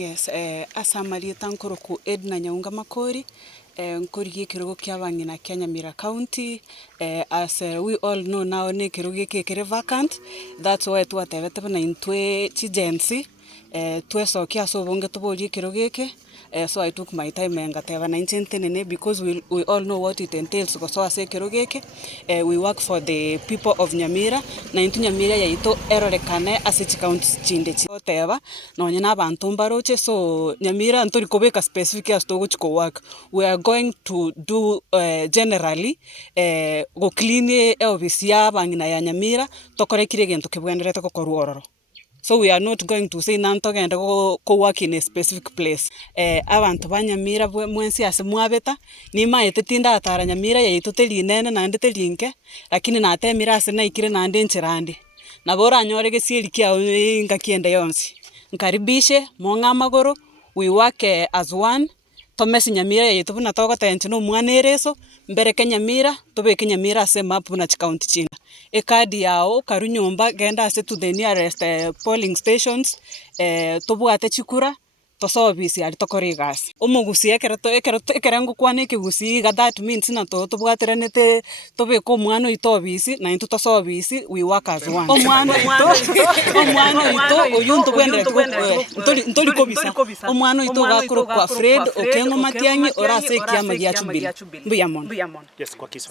Yes, asamarieta nkoro ku Edna Nyaunga Makori, nkori kirugo kia Wangina Nyamira County. As we all know now, ne kirugo kekere vacant. That's why twatebete bana intwe chigency. Twesokia so bonge tobori kirugo ke. So I took my time and gateva 1910 because we all know what it entails. So I say kirugo we work for the people of Nyamira. Na into Nyamira ya ito erorekane asset count chinde choteva. No nyina bantu mbaroche so Nyamira ntori kobeka specific as to which ko work. We are going to do generally go clean office ya Wangina ya Nyamira tokore kire gento kebwenderete ko koruororo. So we are not going to say nanto genda go work in a specific place. Abantu ba Nyamira mwensi ase mwabeta ni maete tinda atara Nyamira ya itoteli nene na ndete linke lakini na atemira ase na ikire na ande nchirandi. Na bora anyore gesieri kia ngakiende yonsi. Nkaribishe monga magoro we work as one. Tomesi Nyamira ya itubu na toka tenchino mwanereso mbere Nyamira tobe Nyamira ase mapu na county china. Ekadi yao karunyomba genda ase to the nearest polling stations tobu ate chikura toso bisi ali tokori gas omugusi ekerango kwane kigusi ga that means na tobu ateranete tobe ko mwana ito bisi na into toso bisi we work as one omwana ito oyunto bwende ntoli kobisa omwana ito gakuru kwa Fred okengo matianyi ora se kiama giachubiri mbuyamon. Yes, kwa Kiswahili.